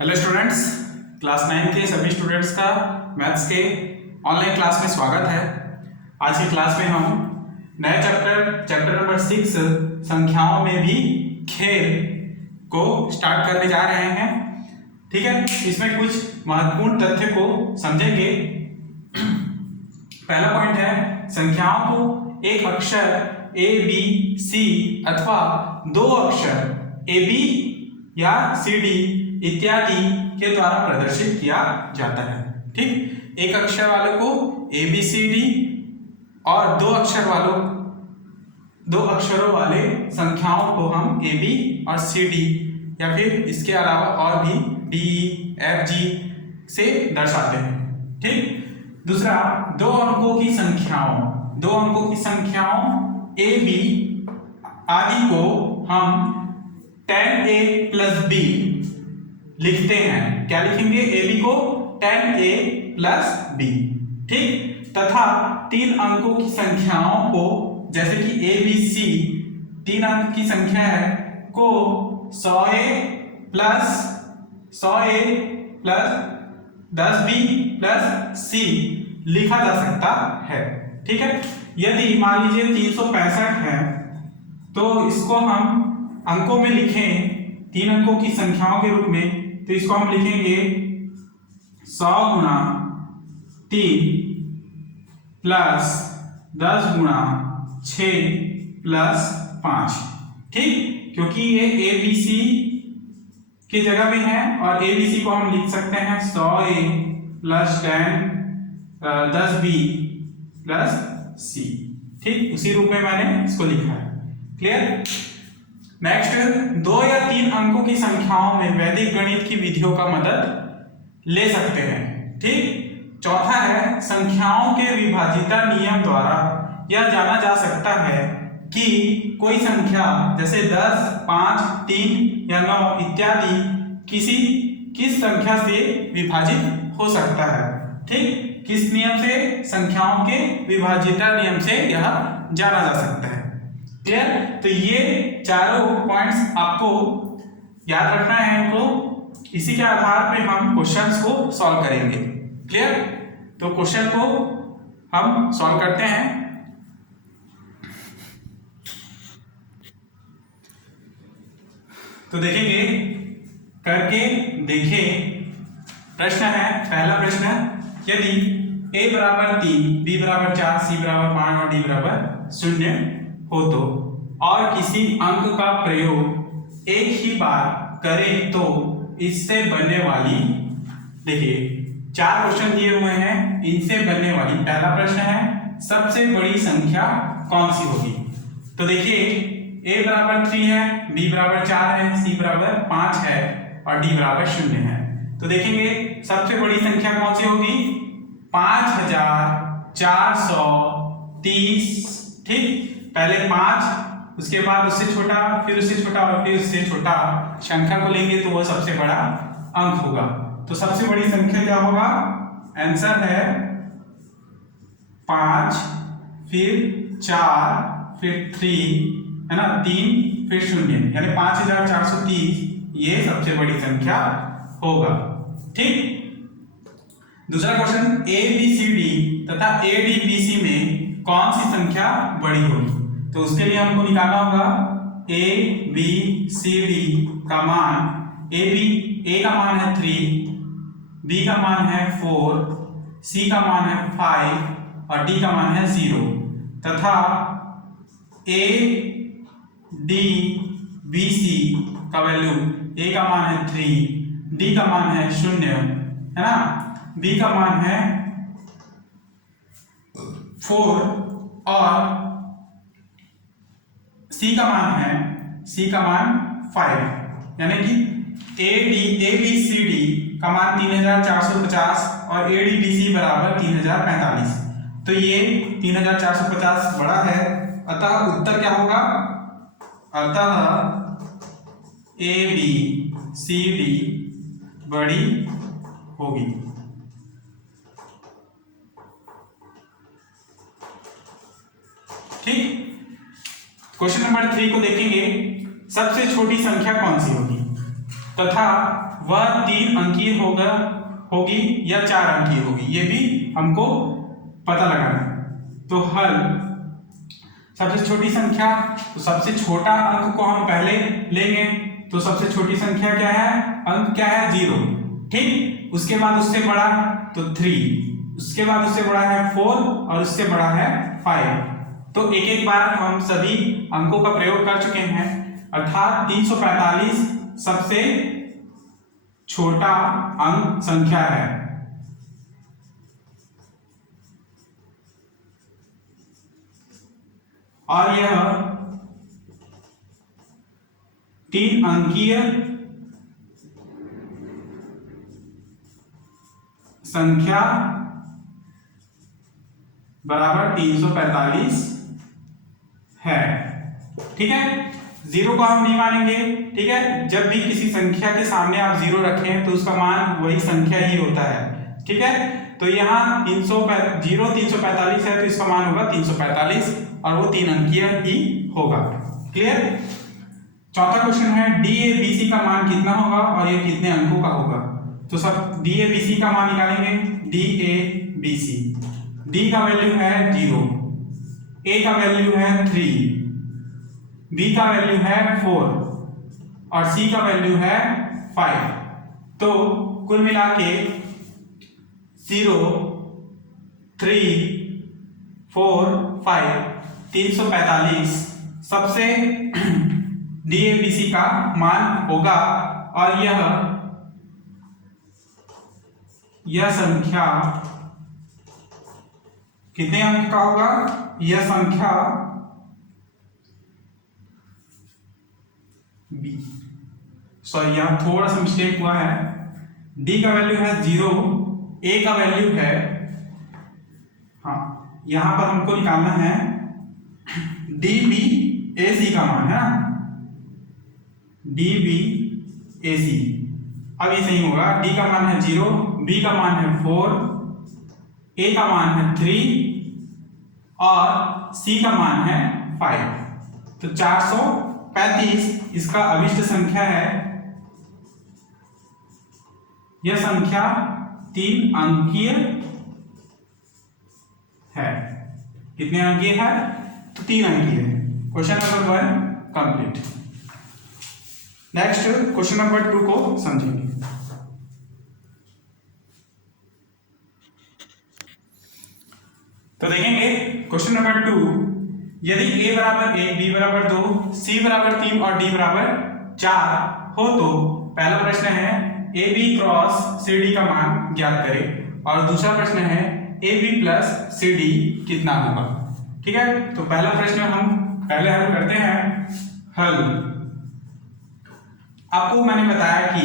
Hello students, class 9 के सभी students का मैथ्स के ऑनलाइन क्लास में स्वागत है। आज की क्लास में हम नए चैप्टर नंबर 6 संख्याओं में भी खेल को स्टार्ट करने जा रहे हैं। ठीक है, इसमें कुछ महत्वपूर्ण तथ्य को समझेंगे। पहला पॉइंट है संख्याओं को एक अक्षर ए बी सी अथवा दो अक्षर ए बी या सी डी इत्यादि के द्वारा प्रदर्शित किया जाता है। ठीक, एक अक्षर वाले को ए बी सी डी और दो अक्षरों वाले संख्याओं को हम ए बी और सी डी या फिर इसके अलावा और भी डी एफ जी से दर्शाते हैं। ठीक, दूसरा दो अंकों की संख्याओं ए बी आदि को हम 10a प्लस बी लिखते हैं। क्या लिखेंगे? ए बी को 10a प्लस बी। ठीक, तथा तीन अंकों की संख्याओं को जैसे कि ए बी सी तीन अंक की संख्या है को 100a प्लस 10b प्लस सी लिखा जा सकता है। ठीक है, यदि मान लीजिए 365 है तो इसको हम अंकों में लिखें तीन अंकों की संख्याओं के रूप में, तो इसको हम लिखेंगे 100 गुणा 3 प्लस 10 गुणा 6 प्लस 5। ठीक, क्योंकि ये ए बी सी की जगह में है और ए बी सी को हम लिख सकते हैं 100a प्लस 10b प्लस सी। ठीक, उसी रूप में मैंने इसको लिखा है। क्लियर? नेक्स्ट, दो या तीन अंकों की संख्याओं में वैदिक गणित की विधियों का मदद ले सकते हैं। ठीक, चौथा है संख्याओं के विभाजिता नियम द्वारा यह जाना जा सकता है कि कोई संख्या जैसे 10, 5, 3 या 9 इत्यादि किस संख्या से विभाजित हो सकता है। ठीक, किस नियम से? संख्याओं के विभाजिता नियम से यह जाना जा सकता है। क्लियर? तो ये चारों पॉइंट्स आपको याद रखना है इनको। इसी के आधार पे हम क्वेश्चंस को सॉल्व करेंगे। क्लियर? तो क्वेश्चन को हम सॉल्व करते हैं। तो देखेंगे, करके देखें। प्रश्न है, पहला प्रश्न, यदि a बराबर 3, b बराबर 4, c बराबर 5 और d बराबर 0 हो तो और किसी अंक का प्रयोग एक ही बार करें तो इससे बनने वाली, देखिए 4 क्वेश्चन दिए हुए हैं, इनसे बनने वाली पहला प्रश्न है सबसे बड़ी संख्या कौन सी होगी। तो देखिए a बराबर 3 है, b बराबर 4 है, c बराबर 5 है और d बराबर 0 है। तो देखेंगे सबसे बड़ी संख्या कौन सी होगी? 5430। ठीक, पहले 5, उसके बाद उससे छोटा, फिर उससे छोटा और फिर उससे छोटा संख्या को लेंगे तो वह सबसे बड़ा अंक होगा। तो सबसे बड़ी संख्या क्या होगा? आंसर है 5, फिर 4, फिर 3 है ना, 3 फिर 0, यानी 5430 ये सबसे बड़ी संख्या होगा। ठीक, दूसरा question, A B C D तथा ए डी बी सी में कौन सी संख्या बड़ी होगी। तो उसके लिए हमको निकालना होगा ए बी सी डी का मान। ए का मान है 3, बी का मान है 4, सी का मान है 5 और डी का मान है 0 तथा ए डी बी सी का वैल्यू, ए का मान है 3, डी का मान है 0 है ना, बी का मान है 4 और सी का मान 5, यानी कि ए बी सी डी का मान 3450 और ए डी बी सी बराबर 3045। तो ये 3450 बड़ा है, अतः उत्तर क्या होगा? अतः ए बी सी डी बड़ी होगी। ठीक, क्वेश्चन नंबर 3 को देखेंगे, सबसे छोटी संख्या कौन सी होगी तथा वह 3 अंकीय होगी या 4 अंकीय होगी, ये भी हमको पता लगाना है। तो हल सबसे छोटी संख्या, तो सबसे छोटा अंक को हम पहले लेंगे। तो सबसे छोटी संख्या क्या है, अंक क्या है 0, ठीक। उसके बाद उससे बड़ा तो 3, उसके बाद उससे बड़ा है 4 और उससे बड़ा है 5। तो एक एक बार हम सभी अंकों का प्रयोग कर चुके हैं, अर्थात 345 सबसे छोटा अंक संख्या है। और यह 3 अंकीय संख्या बराबर 345 है, ठीक है। 0 को हम नहीं मानेंगे, ठीक है। जब भी किसी संख्या के सामने आप 0 रखें तो उसका मान वही संख्या ही होता है, ठीक है। तो यहाँ 345 है तो इसका मान होगा 345 और वो 3 अंकीय ही होगा। क्लियर। चौथा क्वेश्चन है DABC का मान कितना होगा और ये कितने अंकों का होगा। तो सब DABC का मान निकालेंगे। DABC, D का वैल्यू है 0, A का वैल्यू है 3, B का वैल्यू है 4 और C का वैल्यू है 5। तो कुल मिला के 0, 3, 4, 5, 345 सबसे DABC का मान होगा। और यह संख्या कितने अंक का होगा, यह संख्या सॉरी यहाँ थोड़ा सा मिस्टेक हुआ है। D का वैल्यू है 0, A का वैल्यू है, हाँ यहां पर हमको निकालना है DBAC का मान है ना, DBAC। अब ये सही होगा। D का मान है 0, B का मान है 4, A का मान है 3 और C का मान है 5। तो 435 इसका अभिष्ट संख्या है। यह संख्या 3 अंकीय है। कितने अंकीय है, तो 3 अंकीय है। Question number 1 complete. Next question number 2 को समझेंगे। तो देखेंगे क्वेश्चन नंबर 2, यदि A बराबर 1, B बराबर 2, C बराबर 3 और D बराबर 4 हो तो पहला प्रश्न है AB क्रॉस CD का मान ज्ञात करें और दूसरा प्रश्न है AB प्लस CD कितना होगा। ठीक है, तो पहला प्रश्न हम पहले हल करते हैं। हल आपको मैंने बताया कि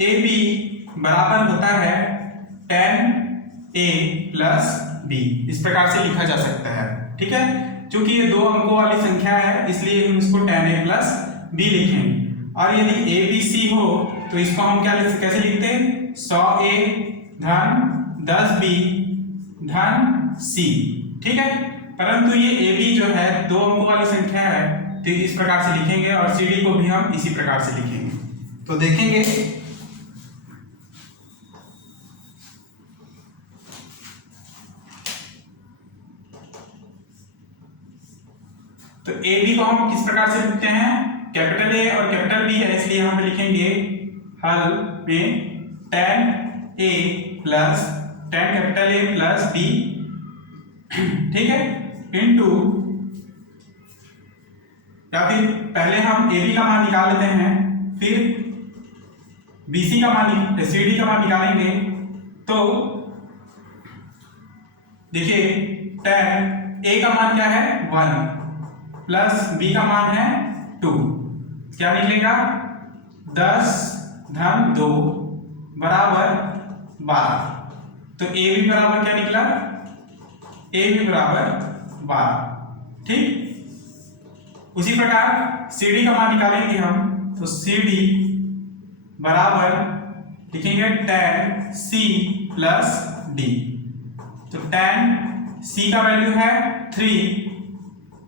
AB बराबर होता है tan A प्लस B, इस प्रकार से लिखा जा सकता है। ठीक है, क्योंकि ये 2 अंकों वाली संख्या है इसलिए हम इसको tan A प्लस B लिखेंगे। और यदि ABC हो तो इसको हम कैसे लिखते हैं, 100A धन 10B धन C। ठीक है, परंतु ये AB जो है 2 अंकों वाली संख्या है तो इस प्रकार से लिखेंगे और CD को भी हम इसी प्रकार से लिखेंगे। तो देखेंगे तो AB को हम किस प्रकार से लिखते हैं, कैपिटल A और कैपिटल B है इसलिए यहाँ पे लिखेंगे हल में tan A plus tan capital A plus B, ठीक है, इनटू, या फिर पहले हम AB का मान निकाल लेते हैं फिर BC का मान CD का मान निकालेंगे। तो देखिए tan A का मान क्या है 1 प्लस B का मान है 2, क्या निकलेगा 10 धन 2 बराबर 12। तो AB बराबर क्या निकला, AB बराबर 12। ठीक, उसी प्रकार CD का मान निकालेंगे हम, तो CD बराबर लिखेंगे tan C प्लस D। तो tan C का वैल्यू है 3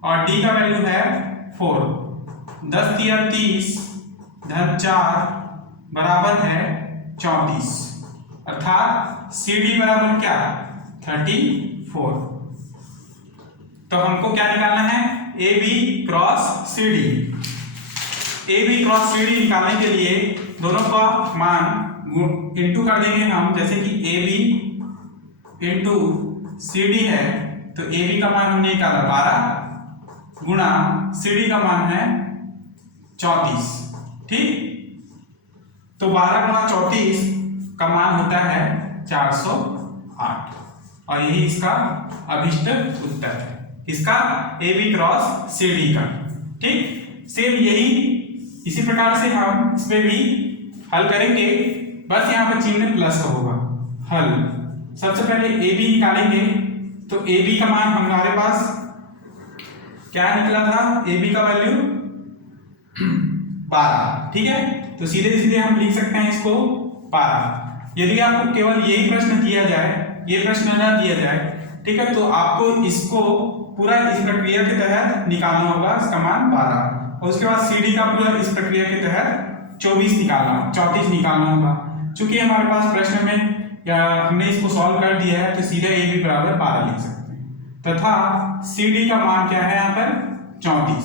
और D का वैल्यू है 4। 10 × 30 धन 4 बराबर है 34, अर्थात CD बराबर क्या 34। तो हमको क्या निकालना है AB cross CD। AB cross CD निकालने के लिए दोनों का मान इंटू कर देंगे हम, जैसे कि AB इंटू CD है तो AB का मान हमने निकाला 12 गुणा CD का मान है 34, ठीक। तो 12 गुणा 34 का मान होता है 408 और यही इसका अभिष्ट उत्तर है, इसका AB क्रॉस CD का, ठीक। सेम यही इसी प्रकार से हम इस पे भी हल करेंगे, बस यहाँ पर चिन्ह प्लस का होगा। हल सबसे पहले AB निकालेंगे तो AB का मान हमारे पास क्या निकला था, AB का वैल्यू 12, ठीक है। तो सीधे सीधे हम लिख सकते हैं इसको 12। यदि आपको केवल यही प्रश्न दिया जाए, ये प्रश्न न दिया जाए, ठीक है, तो आपको इसको पूरा इस प्रक्रिया के तहत निकालना होगा, इसका मान 12 और उसके बाद CD का पूरा इस प्रक्रिया के तहत 34 निकालना होगा। चूंकि हमारे पास प्रश्न में या हमने इसको सॉल्व कर दिया है तो सीधे AB बराबर 12 लिख सकते हैं, तथा CD का मान क्या है यहाँ पर 34।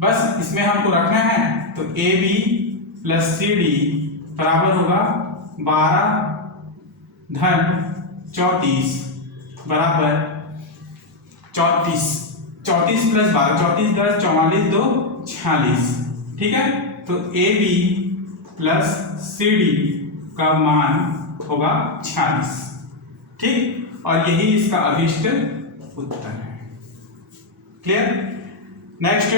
बस इसमें हमको रखना है तो AB प्लस CD बराबर होगा 12 धन 34 बराबर 34 प्लस 12, 34 10 44 2 46, ठीक है। तो AB प्लस CD का मान होगा 46, ठीक, और यही इसका अभिष्ट उत्तर है। क्लियर। नेक्स्ट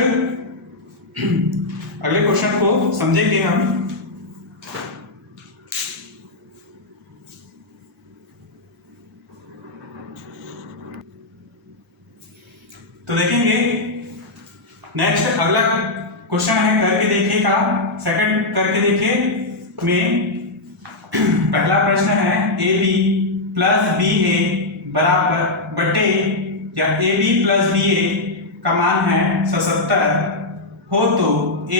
अगले क्वेश्चन को समझेंगे हम। तो देखेंगे नेक्स्ट अगला क्वेश्चन है करके देखिए का, सेकंड करके देखिए में पहला प्रश्न है AB प्लस BA बराबर बटे या AB प्लस BA का मान है 77 हो तो A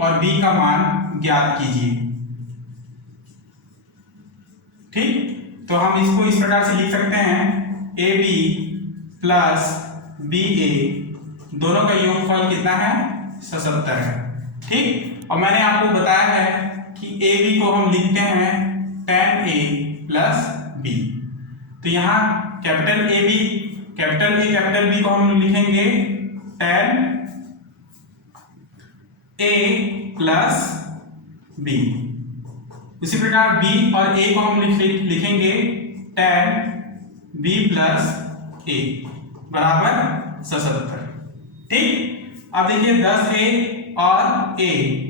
और B का मान ज्ञात कीजिए, ठीक। तो हम इसको इस प्रकार से लिख सकते हैं AB प्लस BA दोनों का योगफल कितना है 77 है, ठीक। और मैंने आपको बताया है कि AB को हम लिखते हैं tan A प्लस B। तो यहाँ capital AB capital A capital B को हम लिखेंगे tan A प्लस B। इसी प्रकार B और A को हम लिखेंगे tan B प्लस A बराबर 77, ठीक। अब देखिए 10A और A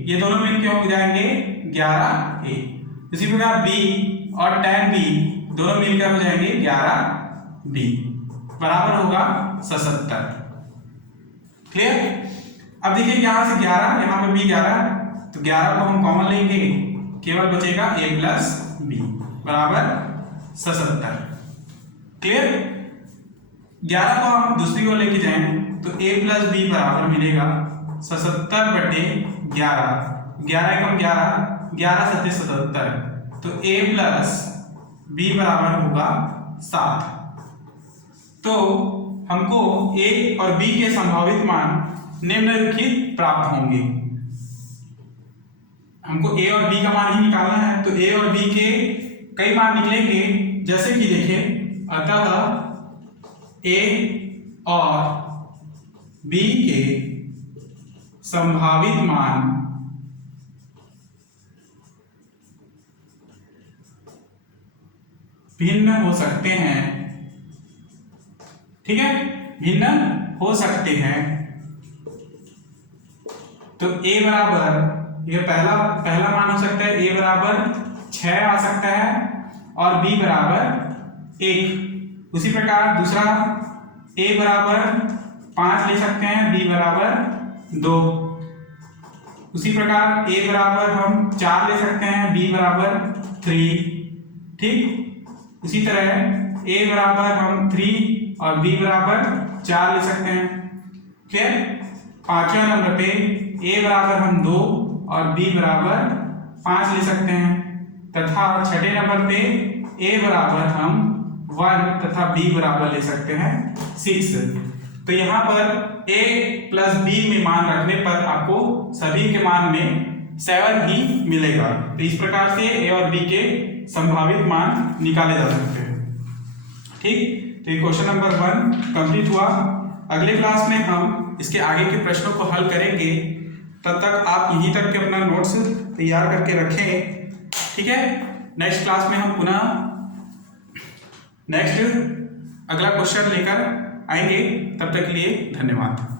ये दोनों मिलकर हो जाएंगे 11A। इसी प्रकार B और tan B दोनों मिलकर हो जाएंगे 11B बराबर होगा 77। क्लियर। अब देखिए यहाँ से 11, यहाँ पे भी 11, तो 11 को हम कॉमन लेंगे, केवल बचेगा A प्लस B बराबर 77। क्लियर। 11 को हम दूसरी ओर लेके जाएं तो A प्लस B बराबर मिलेगा 77 बटे 11, 11 एकम 11, 11 सत्ते 77, तो A प्लस B बराबर होगा 7। तो हमको A और B के संभावित मान निम्नलिखित प्राप्त होंगे। हमको A और B का मान ही निकालना है, तो A और B के कई मान निकलेंगे, जैसे कि देखिए, अतः A और B के संभावित मान भिन्न हो सकते हैं, ठीक है, भिन्न हो सकते हैं। तो A बराबर, ये पहला मान हो सकता है A बराबर 6 आ सकता है और B बराबर 1। उसी प्रकार दूसरा A बराबर 5 ले सकते हैं, B बराबर 2। उसी प्रकार A बराबर हम 4 ले सकते हैं, B बराबर 3, ठीक। उसी तरह A बराबर हम 3 और B बराबर 4 ले सकते हैं, ठीक है। पांचवें नंबर पे A बराबर हम 2 और b बराबर 5 ले सकते हैं, तथा छठे नंबर पे a बराबर हम 1 तथा b बराबर ले सकते हैं 6। तो यहाँ पर a प्लस b में मान रखने पर आपको सभी के मान में 7 ही मिलेगा। तो इस प्रकार से a और b के संभावित मान निकाले जा सकते हैं। ठीक, तो ये क्वेश्चन नंबर 1 कंप्लीट हुआ। अगले क्लास में हम इसके आगे के प्रश्नों को हल करेंगे। तब तक आप यहीं तक के अपना नोट्स तैयार करके रखें। ठीक है, नेक्स्ट क्लास में हम पुनः नेक्स्ट अगला क्वेश्चन लेकर आएंगे। तब तक के लिए धन्यवाद।